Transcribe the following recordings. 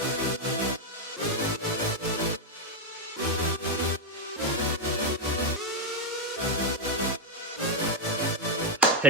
Hey,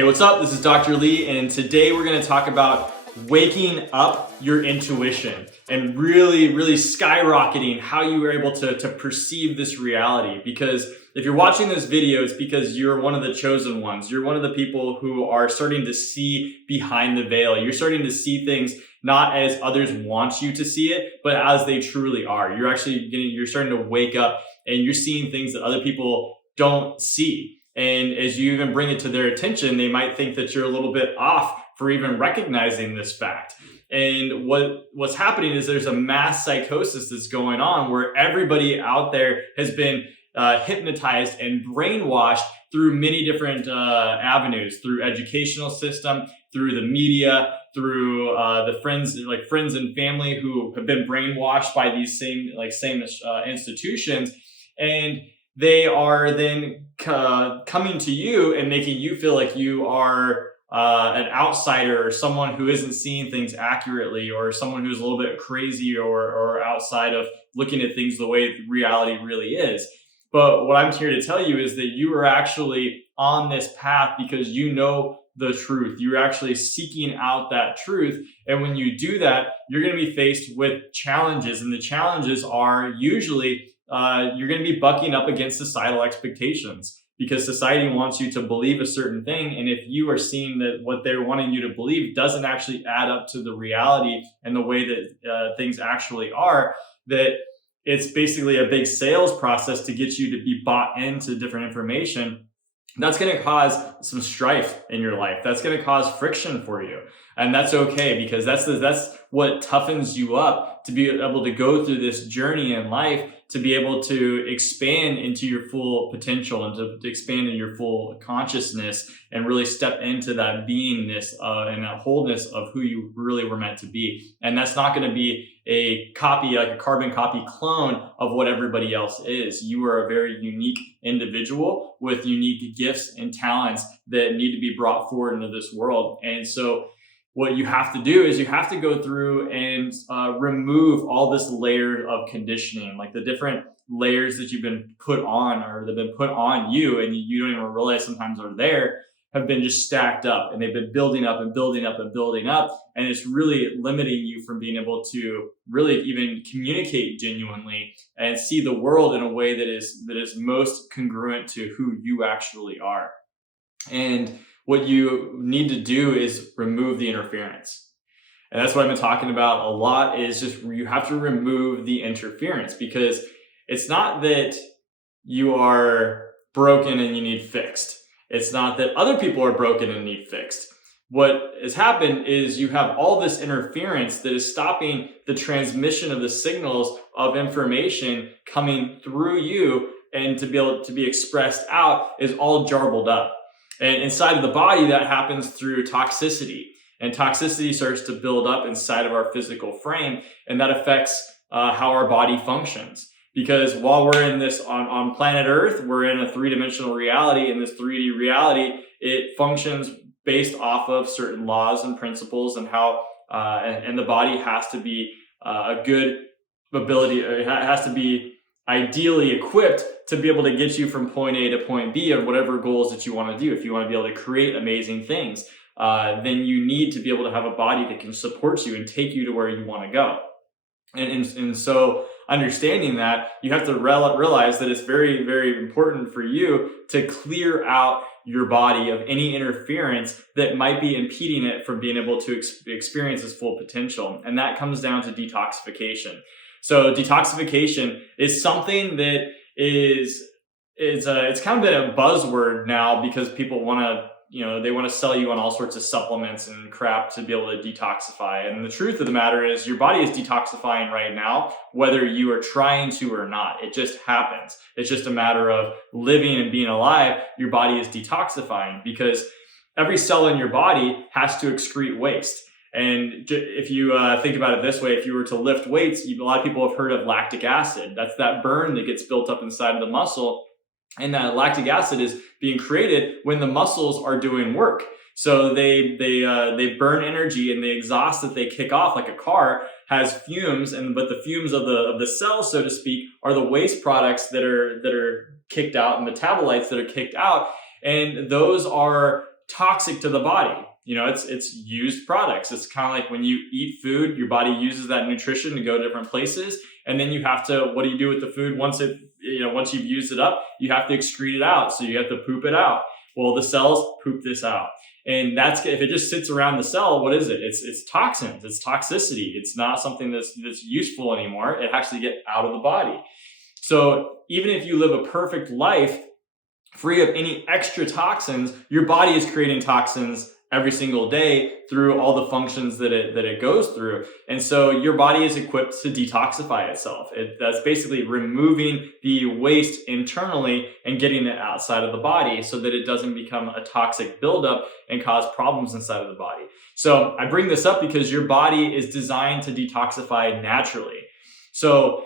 what's up? This is Dr. Lee, and today we're going to talk about waking up your intuition and really skyrocketing how you were able to perceive this reality. Because if you're watching this video, it's because you're one of the chosen ones. You're one of the people who are starting to see behind the veil. You're starting to see things not as others want you to see it, but as they truly are. You're starting to wake up and you're seeing things that other people don't see. And as you even bring it to their attention, they might think that you're a little bit off for even recognizing this fact. And what's happening is there's a mass psychosis that's going on where everybody out there has been hypnotized and brainwashed through many different avenues, through educational system, through the media, through the friends and family who have been brainwashed by these same institutions. And they are then coming to you and making you feel like you are an outsider or someone who isn't seeing things accurately, or someone who's a little bit crazy or outside of looking at things the way reality really is. But what I'm here to tell you is that you are actually on this path because you know the truth. You're actually seeking out that truth. And when you do that, you're going to be faced with challenges. And the challenges are usually you're going to be bucking up against societal expectations, because society wants you to believe a certain thing. And if you are seeing that what they're wanting you to believe doesn't actually add up to the reality and the way that things actually are, that it's basically a big sales process to get you to be bought into different information, that's going to cause some strife in your life. That's going to cause friction for you. And that's okay, because that's what toughens you up to be able to go through this journey in life, to be able to expand into your full potential and to expand in your full consciousness and really step into that beingness and that wholeness of who you really were meant to be. And that's not going to be a copy, like a carbon copy clone of what everybody else is. You are a very unique individual with unique gifts and talents that need to be brought forward into this world. And so what you have to do is you have to go through and remove all this layer of conditioning, like the different layers that you've been put on or that have been put on you and you don't even realize sometimes are there, have been just stacked up, and they've been building up and building up and building up. And it's really limiting you from being able to really even communicate genuinely and see the world in a way that is most congruent to who you actually are. And what you need to do is remove the interference. And that's what I've been talking about a lot, is just you have to remove the interference, because it's not that you are broken and you need fixed. It's not that other people are broken and need fixed. What has happened is you have all this interference that is stopping the transmission of the signals of information coming through you, and to be able to be expressed out is all jarbled up. And inside of the body, that happens through toxicity. And toxicity starts to build up inside of our physical frame, and that affects how our body functions. Because while we're in this on planet Earth, we're in a three-dimensional reality. In this 3D reality, it functions based off of certain laws and principles, and how and the body has to be a good ability. It has to be ideally equipped to be able to get you from point A to point B of whatever goals that you want to do. If you want to be able to create amazing things, then you need to be able to have a body that can support you and take you to where you want to go. And so understanding that, you have to realize that it's very, very important for you to clear out your body of any interference that might be impeding it from being able to experience its full potential. And that comes down to detoxification. So detoxification is something that it's kind of been a buzzword now, because people want to, they want to sell you on all sorts of supplements and crap to be able to detoxify. And the truth of the matter is your body is detoxifying right now, whether you are trying to or not. It just happens. It's just a matter of living and being alive. Your body is detoxifying because every cell in your body has to excrete waste. And if you think about it this way, if you were to lift weights, a lot of people have heard of lactic acid. That's that burn that gets built up inside of the muscle. And that lactic acid is being created when the muscles are doing work. So they burn energy, and the exhaust that they kick off, like a car, has fumes, but the fumes of the cell, so to speak, are the waste products that are kicked out, and metabolites that are kicked out, and those are toxic to the body. It's used products. It's kind of like when you eat food, your body uses that nutrition to go to different places, and then you have to, what do you do with the food once you've used it up? You have to excrete it out, so you have to poop it out. Well, the cells poop this out. And if it just sits around the cell, what is it? It's toxins, it's toxicity. It's not something that's useful anymore. It has to get out of the body. So even if you live a perfect life free of any extra toxins, your body is creating toxins every single day through all the functions that it goes through. And so your body is equipped to detoxify itself. That's basically removing the waste internally and getting it outside of the body so that it doesn't become a toxic buildup and cause problems inside of the body. So I bring this up because your body is designed to detoxify naturally. So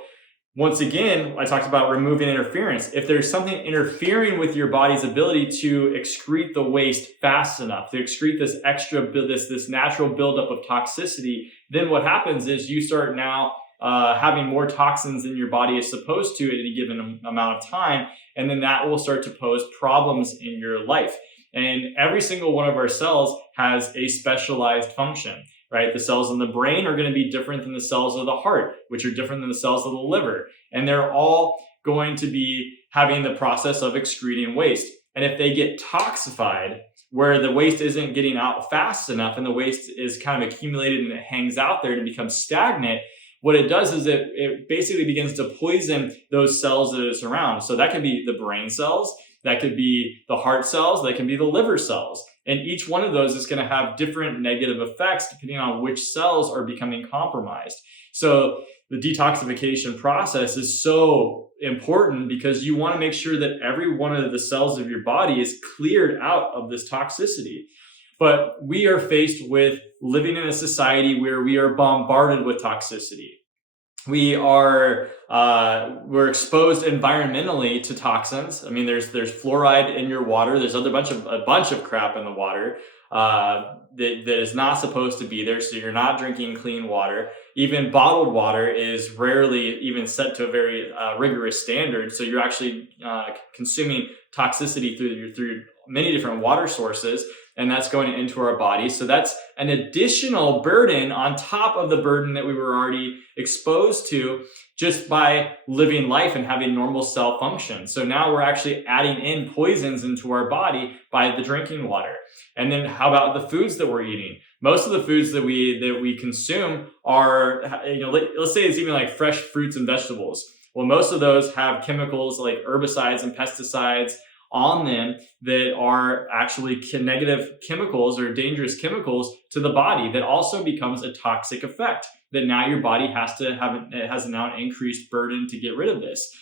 once again, I talked about removing interference. If there's something interfering with your body's ability to excrete the waste fast enough, to excrete this this natural buildup of toxicity, then what happens is you start now having more toxins than your body is supposed to at any given amount of time, and then that will start to pose problems in your life. And every single one of our cells has a specialized function. Right? The cells in the brain are going to be different than the cells of the heart, which are different than the cells of the liver. And they're all going to be having the process of excreting waste. And if they get toxified, where the waste isn't getting out fast enough and the waste is kind of accumulated and it hangs out there to become stagnant, what it does is it basically begins to poison those cells that it's around. So that could be the brain cells, that could be the heart cells, that can be the liver cells. And each one of those is going to have different negative effects depending on which cells are becoming compromised. So the detoxification process is so important because you want to make sure that every one of the cells of your body is cleared out of this toxicity. But we are faced with living in a society where we are bombarded with toxicity. We're exposed environmentally to toxins. I mean, there's fluoride in your water. There's a bunch of crap in the water that is not supposed to be there. So you're not drinking clean water. Even bottled water is rarely even set to a very rigorous standard. So you're actually consuming toxicity through many different water sources, and that's going into our body. So that's an additional burden on top of the burden that we were already exposed to just by living life and having normal cell function. So now we're actually adding in poisons into our body by the drinking water. And then how about the foods that we're eating? Most of the foods that we consume are, let's say it's even like fresh fruits and vegetables. Well, most of those have chemicals like herbicides and pesticides on them that are actually negative chemicals or dangerous chemicals to the body that also becomes a toxic effect that now your body has now an increased burden to get rid of this.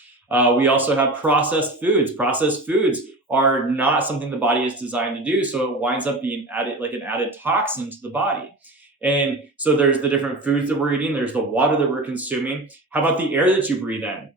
We also have processed foods. Processed foods are not something the body is designed to do, so it winds up being an added toxin to the body. And so there's the different foods that we're eating, there's the water that we're consuming. How about the air that you breathe in?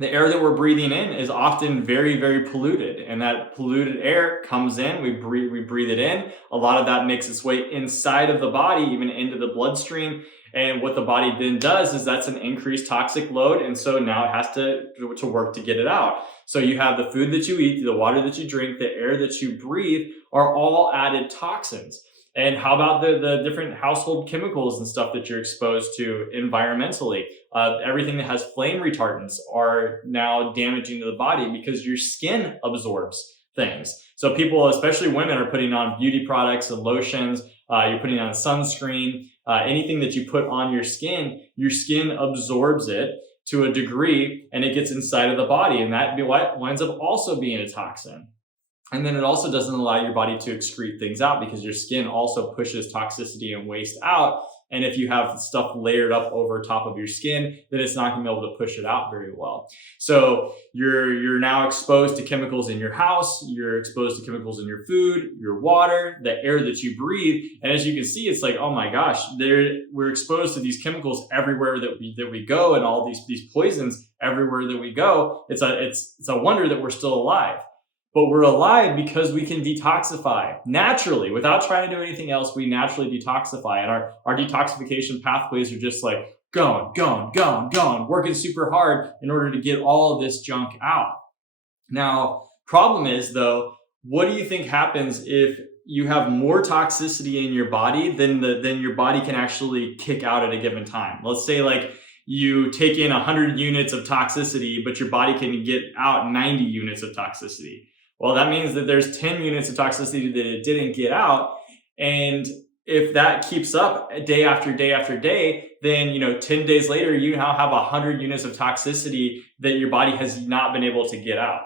The air that we're breathing in is often very, very polluted, and that polluted air comes in, we breathe it in. A lot of that makes its way inside of the body, even into the bloodstream. And what the body then does is that's an increased toxic load. And so now it has to work to get it out. So you have the food that you eat, the water that you drink, the air that you breathe are all added toxins. And how about the different household chemicals and stuff that you're exposed to environmentally? Everything that has flame retardants are now damaging to the body because your skin absorbs things. So people, especially women, are putting on beauty products and lotions. You're putting on sunscreen. Anything that you put on your skin absorbs it to a degree and it gets inside of the body. And that winds up also being a toxin. And then it also doesn't allow your body to excrete things out because your skin also pushes toxicity and waste out. And if you have stuff layered up over top of your skin, then it's not going to be able to push it out very well. So you're now exposed to chemicals in your house. You're exposed to chemicals in your food, your water, the air that you breathe. And as you can see, it's like, oh my gosh, we're exposed to these chemicals everywhere that we go, and all these poisons everywhere that we go. It's a wonder that we're still alive. But we're alive because we can detoxify naturally without trying to do anything else. We naturally detoxify, and our detoxification pathways are just like going, working super hard in order to get all of this junk out. Now, problem is though, what do you think happens if you have more toxicity in your body than your body can actually kick out at a given time? Let's say like you take in 100 units of toxicity, but your body can get out 90 units of toxicity. Well, that means that there's 10 units of toxicity that it didn't get out. And if that keeps up day after day after day, then 10 days later, you now have 100 units of toxicity that your body has not been able to get out.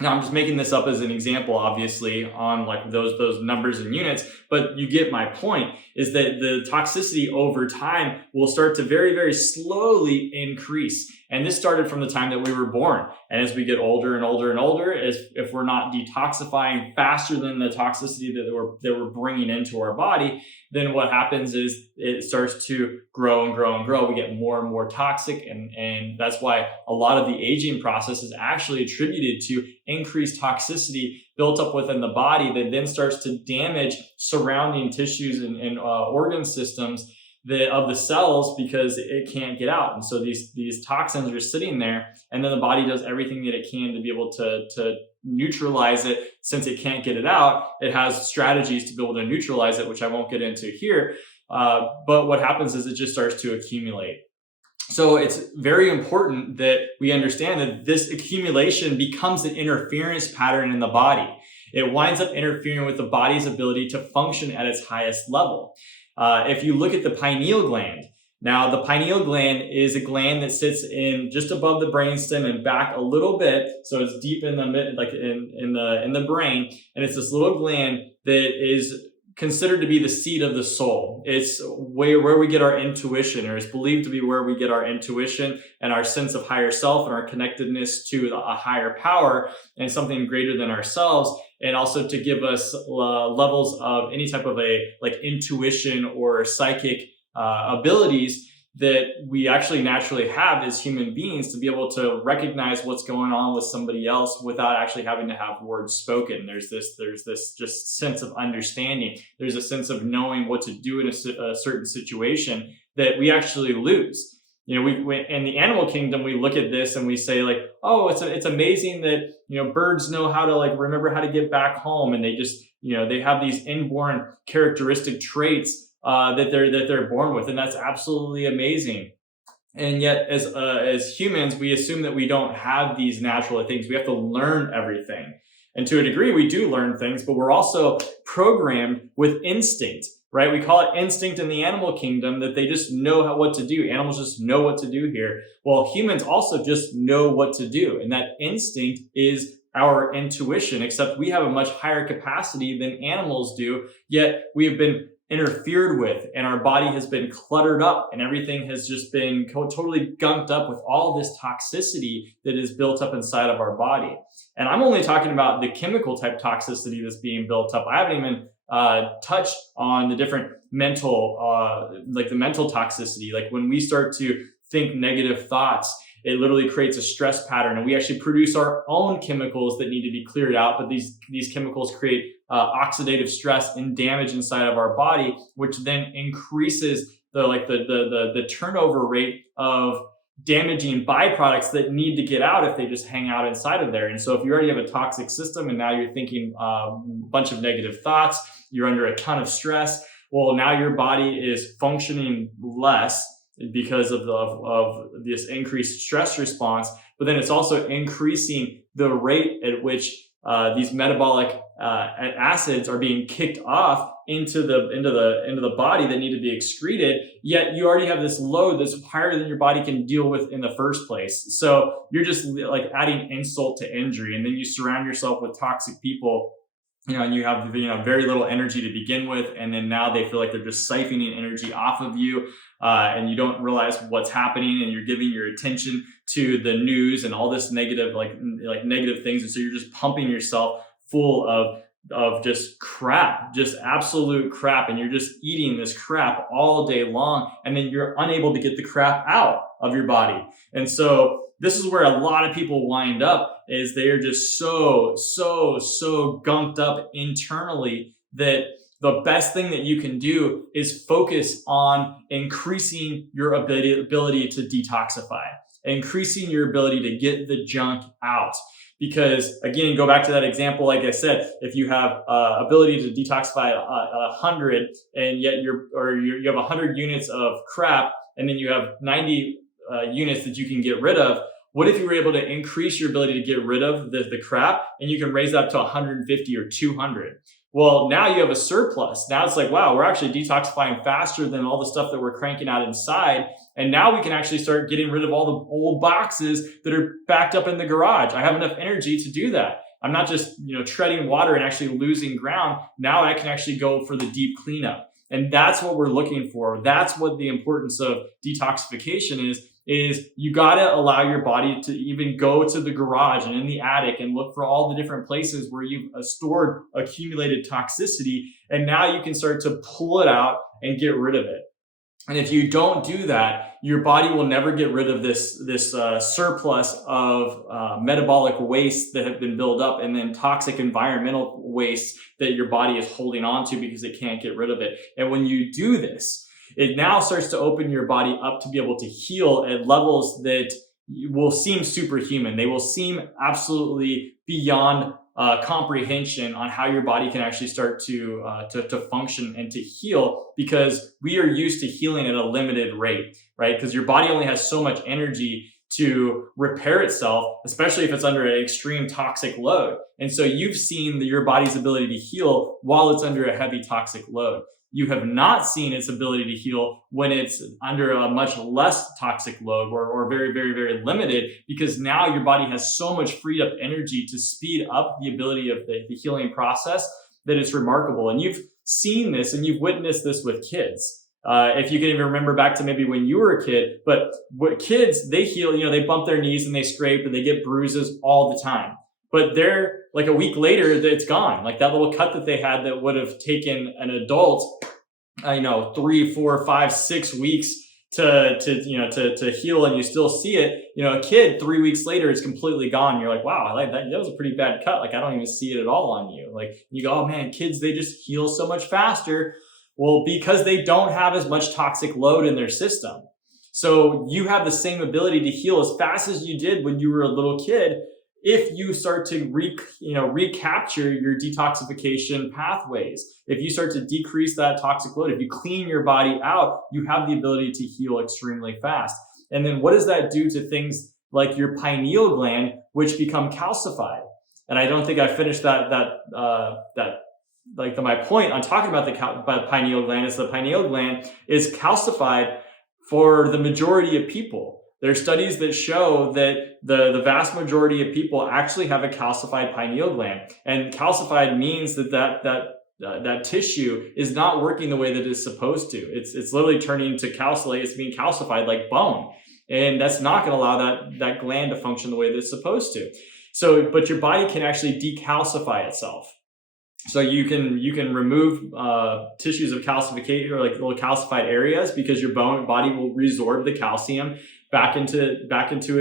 Now, I'm just making this up as an example, obviously, on like those numbers and units, but you get my point, is that the toxicity over time will start to very, very slowly increase. And this started from the time that we were born. And as we get older and older and older, if we're not detoxifying faster than the toxicity that we're bringing into our body, then what happens is it starts to grow and grow and grow. We get more and more toxic. And that's why a lot of the aging process is actually attributed to increased toxicity built up within the body that then starts to damage surrounding tissues and organ systems of the cells, because it can't get out. And so these toxins are sitting there, and then the body does everything that it can to be able to neutralize it. Since it can't get it out, it has strategies to be able to neutralize it, which I won't get into here. But what happens is it just starts to accumulate. So it's very important that we understand that this accumulation becomes an interference pattern in the body. It winds up interfering with the body's ability to function at its highest level. If you look at the pineal gland, now the pineal gland is a gland that sits in just above the brainstem and back a little bit, so it's deep in the in the brain, and it's this little gland that is considered to be the seat of the soul. It's where we get our intuition, or is believed to be where we get our intuition and our sense of higher self and our connectedness to a higher power and something greater than ourselves, and also to give us levels of any type of intuition or psychic abilities that we actually naturally have as human beings, to be able to recognize what's going on with somebody else without actually having to have words spoken. There's this just sense of understanding. There's a sense of knowing what to do in a certain situation that we actually lose. We in the animal kingdom, we look at this and we say like, oh, it's amazing that, birds know how to remember how to get back home. And they just, they have these inborn characteristic traits that they're born with, and that's absolutely amazing. And yet, as humans, we assume that we don't have these natural things. We have to learn everything, and to a degree, we do learn things, but we're also programmed with instinct, right? We call it instinct in the animal kingdom, that they just know what to do. Animals just know what to do here. Well, humans also just know what to do, and that instinct is our intuition. Except we have a much higher capacity than animals do. Yet we have been interfered with, and our body has been cluttered up, and everything has just been totally gunked up with all this toxicity that is built up inside of our body. And I'm only talking about the chemical type toxicity that's being built up. I haven't even touched on the different mental, the mental toxicity. Like when we start to think negative thoughts, it literally creates a stress pattern, and we actually produce our own chemicals that need to be cleared out. But these chemicals create oxidative stress and damage inside of our body, which then increases the turnover rate of damaging byproducts that need to get out if they just hang out inside of there. And so if you already have a toxic system and now you're thinking a bunch of negative thoughts, you're under a ton of stress, well, now your body is functioning less because of this increased stress response. But then it's also increasing the rate at which these metabolic acids are being kicked off into the body that need to be excreted. Yet you already have this load that's higher than your body can deal with in the first place. So you're just adding insult to injury, and then you surround yourself with toxic people, and you have very little energy to begin with, and then now they feel like they're just siphoning energy off of you, and you don't realize what's happening, and you're giving your attention to the news and all this negative negative things, and so you're just pumping yourself full of just crap, just absolute crap, and you're just eating this crap all day long, and then you're unable to get the crap out of your body. And so this is where a lot of people wind up, is they are just so gunked up internally that the best thing that you can do is focus on increasing your ability to detoxify, increasing your ability to get the junk out. Because again, go back to that example, like I said, if you have ability to detoxify 100 and yet you have 100 units of crap, and then you have 90 units that you can get rid of, what if you were able to increase your ability to get rid of the crap and you can raise that to 150 or 200? Well, now you have a surplus. Now it's like, wow, we're actually detoxifying faster than all the stuff that we're cranking out inside. And now we can actually start getting rid of all the old boxes that are backed up in the garage. I have enough energy to do that. I'm not just, treading water and actually losing ground. Now I can actually go for the deep cleanup. And that's what we're looking for. That's what the importance of detoxification is you got to allow your body to even go to the garage and in the attic and look for all the different places where you've stored accumulated toxicity. And now you can start to pull it out and get rid of it. And if you don't do that, your body will never get rid of this surplus of metabolic waste that have been built up, and then toxic environmental waste that your body is holding on to because it can't get rid of it. And when you do this, it now starts to open your body up to be able to heal at levels that will seem superhuman. They will seem absolutely beyond comprehension on how your body can actually start to function and to heal, because we are used to healing at a limited rate, right? Because your body only has so much energy to repair itself, especially if it's under an extreme toxic load. And so you've seen your body's ability to heal while it's under a heavy toxic load. You have not seen its ability to heal when it's under a much less toxic load or very, very, very limited, because now your body has so much freed up energy to speed up the ability of the healing process that it's remarkable. And you've seen this and you've witnessed this with kids. If you can even remember back to maybe when you were a kid, but what kids, they heal, they bump their knees and they scrape and they get bruises all the time. But they're like a week later, it's gone. Like that little cut that they had that would have taken an adult, 3, 4, 5, 6 weeks to heal, and you still see it. A kid 3 weeks later is completely gone. You're like, wow, that was a pretty bad cut. Like I don't even see it at all on you. Like you go, oh man, kids, they just heal so much faster. Well, because they don't have as much toxic load in their system. So you have the same ability to heal as fast as you did when you were a little kid, if you start to recapture your detoxification pathways. If you start to decrease that toxic load, if you clean your body out, you have the ability to heal extremely fast. And then what does that do to things like your pineal gland, which become calcified? And I don't think I finished my point on talking about the pineal gland is the pineal gland is calcified for the majority of people. There are studies that show that the vast majority of people actually have a calcified pineal gland, and calcified means that tissue is not working the way that it's supposed to. It's literally turning to calculate. It's being calcified like bone, and that's not going to allow that gland to function the way that it's supposed to. So, but your body can actually decalcify itself. So you can remove tissues of calcification or like little calcified areas, because your body will resorb the calcium back into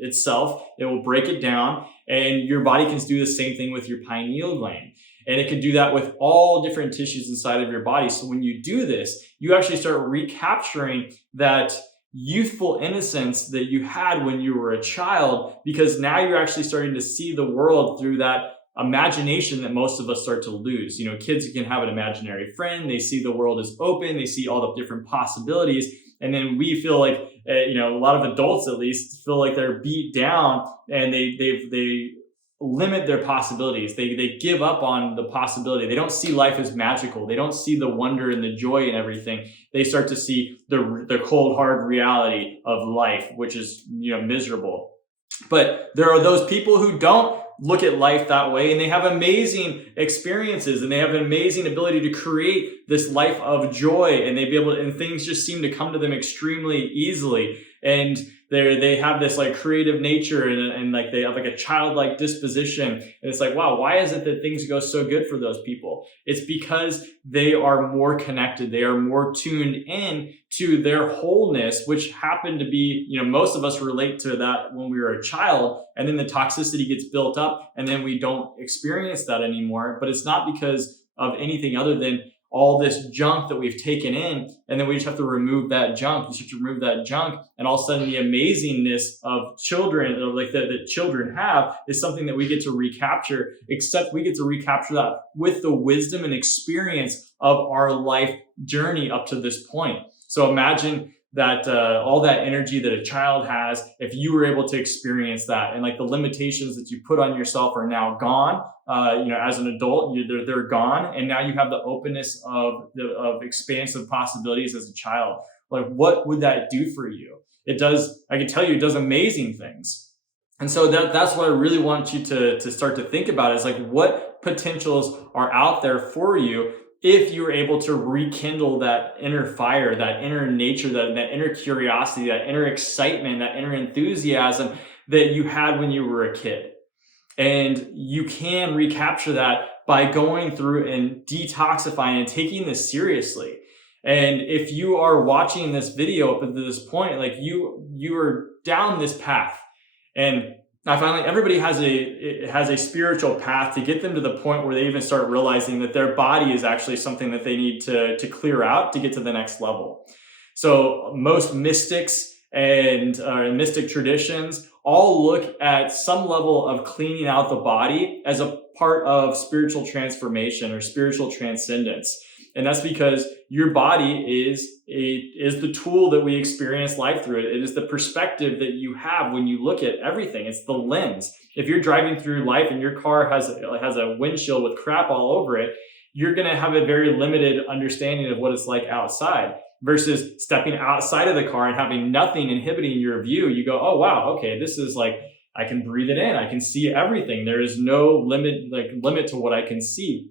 itself. It will break it down, and your body can do the same thing with your pineal gland. And it can do that with all different tissues inside of your body. So when you do this, you actually start recapturing that youthful innocence that you had when you were a child, because now you're actually starting to see the world through that imagination that most of us start to lose. Kids can have an imaginary friend. They see the world as open. They see all the different possibilities. And then we feel like, a lot of adults at least feel like they're beat down, and they limit their possibilities. They give up on the possibility. They don't see life as magical. They don't see the wonder and the joy and everything. They start to see the cold, hard reality of life, which is, miserable. But there are those people who don't look at life that way, and they have amazing experiences, and they have an amazing ability to create this life of joy, and and things just seem to come to them extremely easily. And they have this like creative nature, and like they have like a childlike disposition. And it's like, wow, why is it that things go so good for those people? It's because they are more connected. They are more tuned in to their wholeness, which happened to be, most of us relate to that when we were a child, and then the toxicity gets built up, and then we don't experience that anymore. But it's not because of anything other than all this junk that we've taken in, and then we just have to remove that junk. You have to remove that junk, and all of a sudden the amazingness of children, like that children have, is something that we get to recapture, except we get to recapture that with the wisdom and experience of our life journey up to this point. So imagine that all that energy that a child has, if you were able to experience that, and like the limitations that you put on yourself are now gone. As an adult, they're gone, and now you have the openness of expansive possibilities as a child. Like, what would that do for you? It does. I can tell you, it does amazing things. And so that's what I really want you to start to think about, is like, what potentials are out there for you if you're able to rekindle that inner fire, that inner nature, that inner curiosity, that inner excitement, that inner enthusiasm that you had when you were a kid. And you can recapture that by going through and detoxifying and taking this seriously. And if you are watching this video up to this point, like you are down this path, and I find like everybody has a spiritual path to get them to the point where they even start realizing that their body is actually something that they need to clear out to get to the next level. So most mystics and mystic traditions all look at some level of cleaning out the body as a part of spiritual transformation or spiritual transcendence. And that's because your body is the tool that we experience life through. It is the perspective that you have when you look at everything. It's the lens. If you're driving through life and your car has a windshield with crap all over it, you're going to have a very limited understanding of what it's like outside. Versus stepping outside of the car and having nothing inhibiting your view, you go, oh wow, okay, this is like, I can breathe it in. I can see everything. There is no limit to what I can see.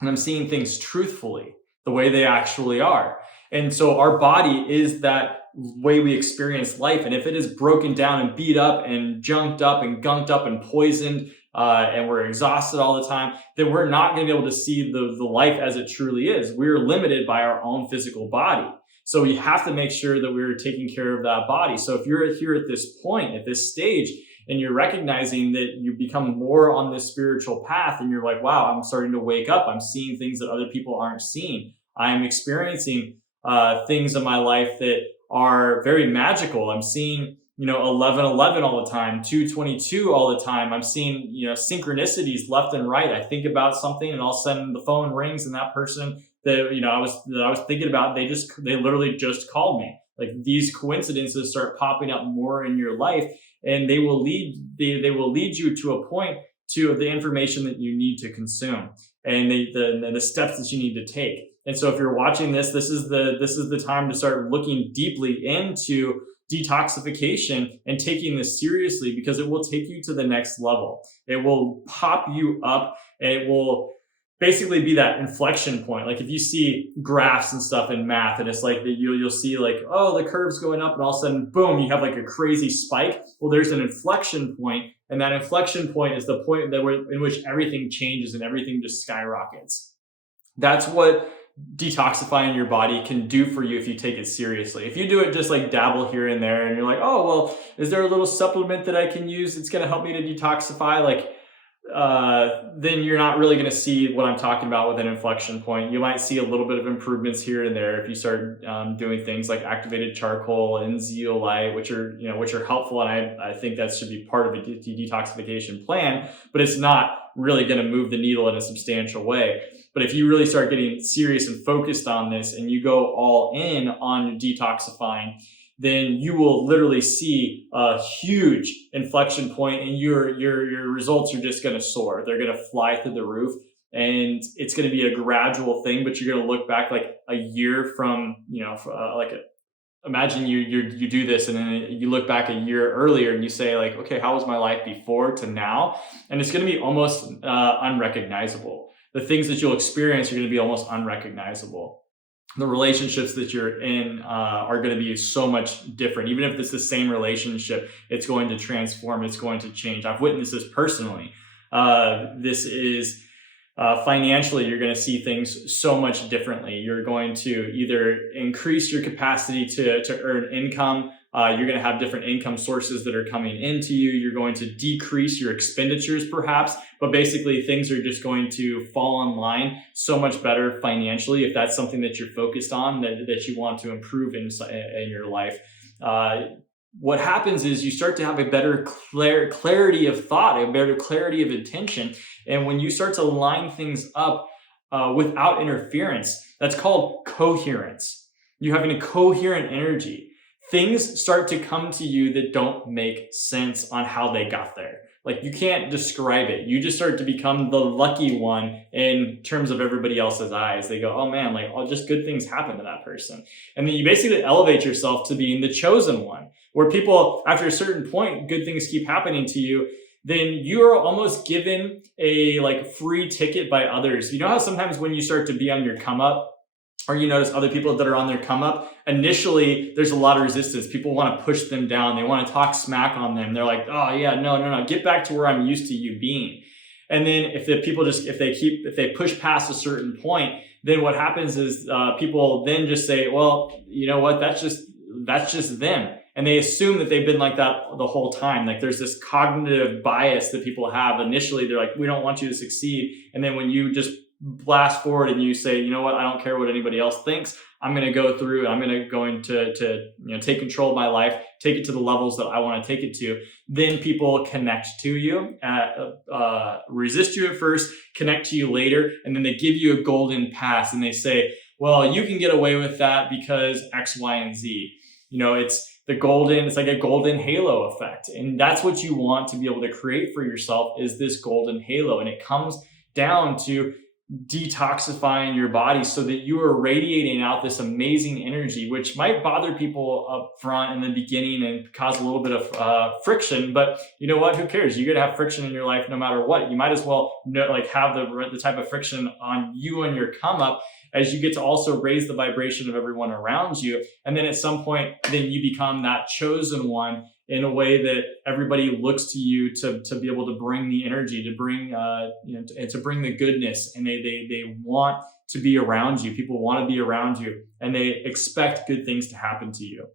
And I'm seeing things truthfully, the way they actually are. And so our body is that way we experience life. And if it is broken down and beat up and junked up and gunked up and poisoned, and we're exhausted all the time, then we're not going to be able to see the life as it truly is. We're limited by our own physical body. So we have to make sure that we're taking care of that body. So if you're here at this point, at this stage, and you're recognizing that you become more on this spiritual path, and you're like, wow, I'm starting to wake up. I'm seeing things that other people aren't seeing. I'm experiencing things in my life that are very magical. I'm seeing 11:11 all the time, 2:22 all the time. I'm seeing, synchronicities left and right. I think about something and all of a sudden the phone rings and that person that, I was thinking about, they literally just called me. Like, these coincidences start popping up more in your life, and they will lead you to a point to the information that you need to consume and the steps that you need to take. And so if you're watching this is the time to start looking deeply into detoxification and taking this seriously, because it will take you to the next level. It will pop you up, and it will basically be that inflection point. Like if you see graphs and stuff in math, and it's like that you'll see like, oh, the curve's going up, and all of a sudden, boom, you have like a crazy spike. Well, there's an inflection point, and that inflection point is the point in which everything changes and everything just skyrockets. That's what detoxifying your body can do for you if you take it seriously. If you do it just like dabble here and there, and you're like, oh, well, is there a little supplement that I can use that's going to help me to detoxify? Like, then you're not really going to see what I'm talking about with an inflection point. You might see a little bit of improvements here and there if you start doing things like activated charcoal and zeolite, which are helpful, and I think that should be part of a detoxification plan, but it's not really going to move the needle in a substantial way. But if you really start getting serious and focused on this, and you go all in on detoxifying, then you will literally see a huge inflection point, and your results are just going to soar. They're going to fly through the roof, and it's going to be a gradual thing, but you're going to look back like a year from, imagine you do this, and then you look back a year earlier and you say like, okay, how was my life before to now? And it's going to be almost unrecognizable. The things that you'll experience are going to be almost unrecognizable. The relationships that you're in are going to be so much different. Even if it's the same relationship, it's going to transform. It's going to change. I've witnessed this personally. This is financially, you're going to see things so much differently. You're going to either increase your capacity to earn income You're going to have different income sources that are coming into you. You're going to decrease your expenditures perhaps, but basically things are just going to fall in line so much better financially if that's something that you're focused on, that you want to improve in your life. What happens is you start to have a better clarity of thought, a better clarity of intention. And when you start to line things up without interference, that's called coherence. You're having a coherent energy. Things start to come to you that don't make sense on how they got there. Like, you can't describe it. You just start to become the lucky one in terms of everybody else's eyes. They go, oh man, like, oh, just good things happen to that person. And then you basically elevate yourself to being the chosen one, where people, after a certain point, good things keep happening to you. Then you're almost given a like free ticket by others. You know how sometimes when you start to be on your come up, or you notice other people that are on their come up, initially there's a lot of resistance. People want to push them down. They want to talk smack on them. They're like, oh yeah, no, get back to where I'm used to you being. And then if the people if they push past a certain point, then what happens is people then just say, well, you know what, that's just them. And they assume that they've been like that the whole time. Like, there's this cognitive bias that people have. Initially, they're like, we don't want you to succeed. And then when you just blast forward and you say, you know what, I don't care what anybody else thinks. I'm going to go through, I'm going to take control of my life, take it to the levels that I want to take it to. Then people connect to you, resist you at first, connect to you later, and then they give you a golden pass and they say, well, you can get away with that because X, Y, and Z. You know, it's like a golden halo effect. And that's what you want to be able to create for yourself, is this golden halo. And it comes down to detoxifying your body so that you are radiating out this amazing energy, which might bother people up front in the beginning and cause a little bit of friction. But you know what? Who cares? You're gonna have friction in your life no matter what. You might as well have the type of friction on you and your come up, as you get to also raise the vibration of everyone around you. And then at some point, then you become that chosen one in a way that everybody looks to you to be able to bring the energy, to bring to bring the goodness, and they want to be around you. People want to be around you, and they expect good things to happen to you.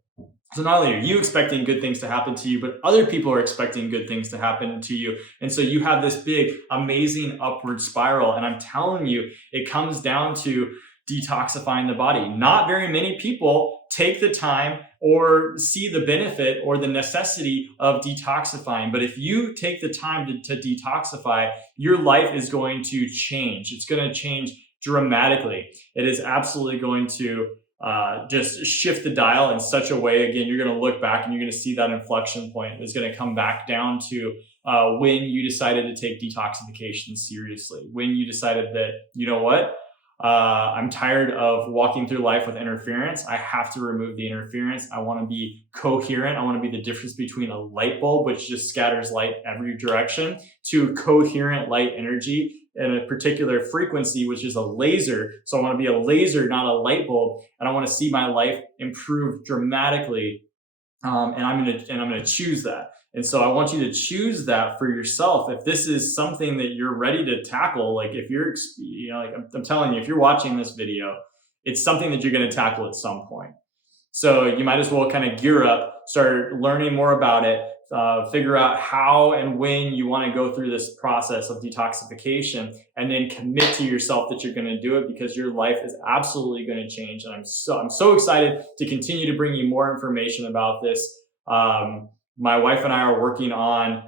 So not only are you expecting good things to happen to you, but other people are expecting good things to happen to you. And so you have this big, amazing upward spiral. And I'm telling you, it comes down to detoxifying the body. Not very many people take the time or see the benefit or the necessity of detoxifying. But if you take the time to detoxify, your life is going to change. It's going to change dramatically. It is absolutely going to just shift the dial in such a way. Again, you're going to look back and you're going to see that inflection point is going to come back down to when you decided to take detoxification seriously, when you decided that, you know what, I'm tired of walking through life with interference. I have to remove the interference. I want to be coherent. I want to be the difference between a light bulb, which just scatters light every direction, to coherent light energy in a particular frequency, which is a laser. So I want to be a laser, not a light bulb. And I want to see my life improve dramatically. And I'm going to choose that. And so I want you to choose that for yourself. If this is something that you're ready to tackle, like if you're, like I'm telling you, if you're watching this video, it's something that you're going to tackle at some point. So you might as well kind of gear up, start learning more about it, figure out how and when you want to go through this process of detoxification, and then commit to yourself that you're going to do it, because your life is absolutely going to change. And I'm so excited to continue to bring you more information about this. My wife and I are working on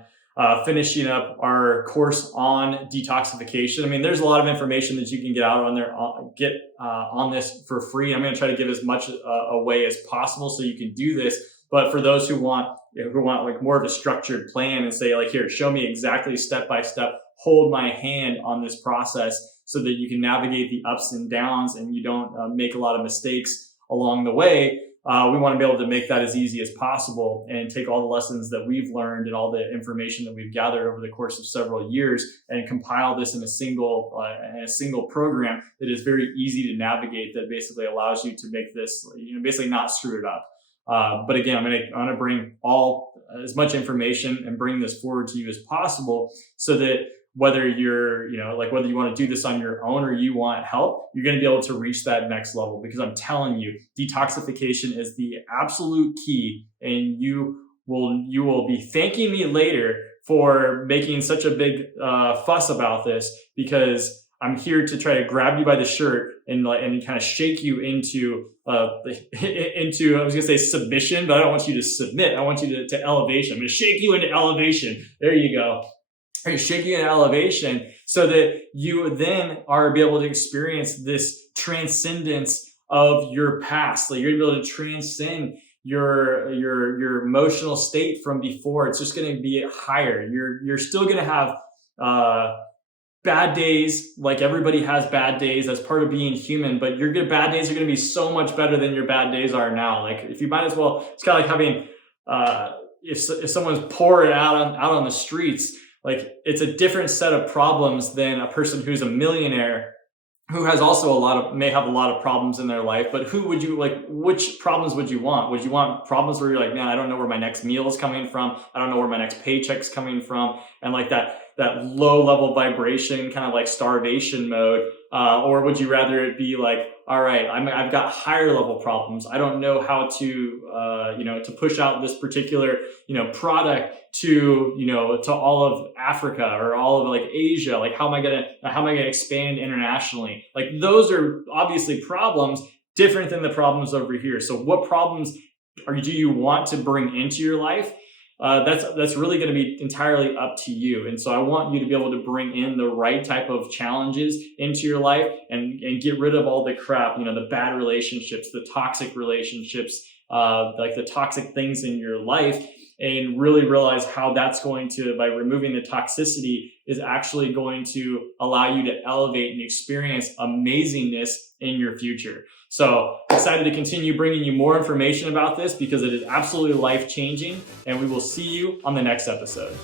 finishing up our course on detoxification. I mean, there's a lot of information that you can get out on there, on this for free. I'm going to try to give as much away as possible so you can do this. But for those who want like more of a structured plan and say like, here, show me exactly step by step, hold my hand on this process so that you can navigate the ups and downs and you don't make a lot of mistakes along the way. We want to be able to make that as easy as possible and take all the lessons that we've learned and all the information that we've gathered over the course of several years and compile this in a single program that is very easy to navigate, that basically allows you to make this, basically not screw it up. But again, I'm going to bring as much information and bring this forward to you as possible so that whether you're, like whether you want to do this on your own or you want help, you're going to be able to reach that next level, because I'm telling you, detoxification is the absolute key, and you will be thanking me later for making such a big fuss about this, because I'm here to try to grab you by the shirt and kind of shake you into into, I was gonna say submission, but I don't want you to submit. I want you to elevation. I'm gonna shake you into elevation. There you go. Are you shaking in elevation so that you then are be able to experience this transcendence of your past? Like you're able to transcend your emotional state from before. It's just going to be higher. You're still going to have bad days, like everybody has bad days. That's part of being human, but your good bad days are going to be so much better than your bad days are now. Like if you might as well, it's kind of like having if someone's poor out on the streets, like it's a different set of problems than a person who's a millionaire who has also may have a lot of problems in their life. But who would you like, which problems would you want? Would you want problems where you're like, man, I don't know where my next meal is coming from, I don't know where my next paycheck's coming from, and like that low level vibration, kind of like starvation mode? Or would you rather it be like, all right, I've got higher level problems. I don't know how to, to push out this particular, product to all of Africa or all of like Asia. Like, how am I gonna expand internationally? Like, those are obviously problems different than the problems over here. So what problems do you want to bring into your life? That's really going to be entirely up to you. And so I want you to be able to bring in the right type of challenges into your life and get rid of all the crap, the bad relationships, the toxic relationships, like the toxic things in your life, and really realize how that's going to, by removing the toxicity, is actually going to allow you to elevate and experience amazingness in your future. So excited to continue bringing you more information about this, because it is absolutely life-changing, and we will see you on the next episode.